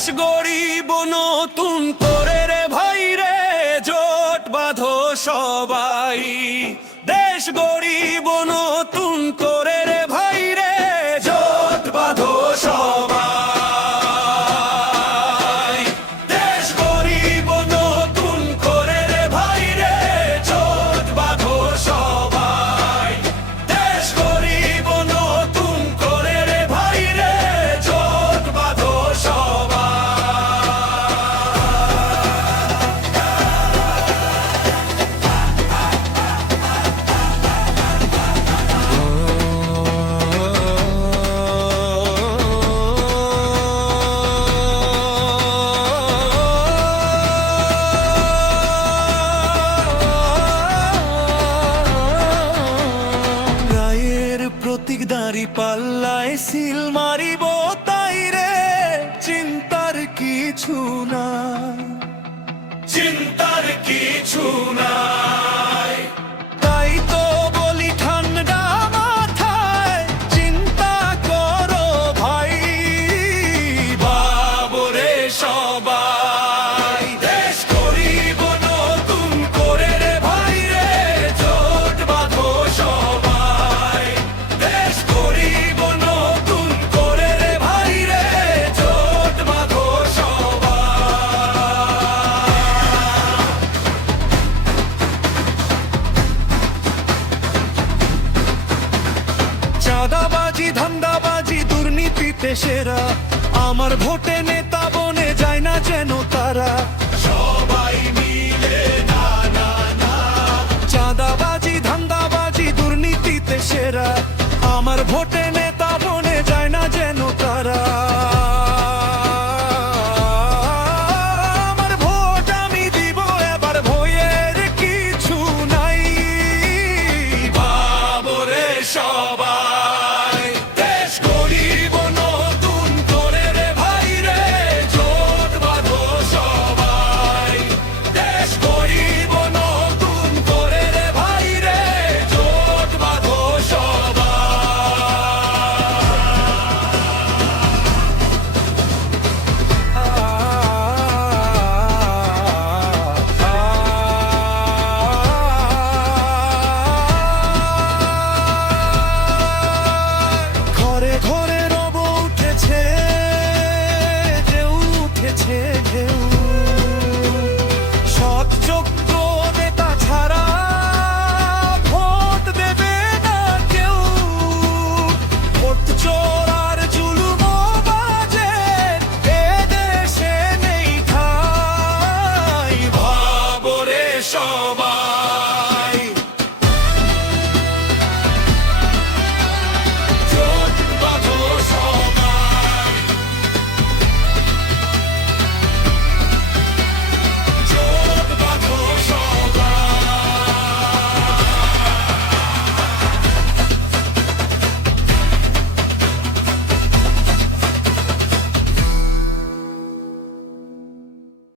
দেশ গরিব নতুন করে রে ভাই রে জোট বাঁধো সবাই। দেশ গরিব নতুন করে প্রতীক দাঁড়ি পাল্লায় সিল মারিব তাই রে চিন্তার কিছু না। চিন্তার কিছু নাই চাঁদাবাজি, ধান্দাবাজি, দুর্নীতিতে সেরা। আমার ভোটে নেতা বনে যায় না যেন তারা। সবাই মিলে না না না। চাঁদাবাজি, ধান্দাবাজি, দুর্নীতিতে সেরা। আমার ভোট সবাই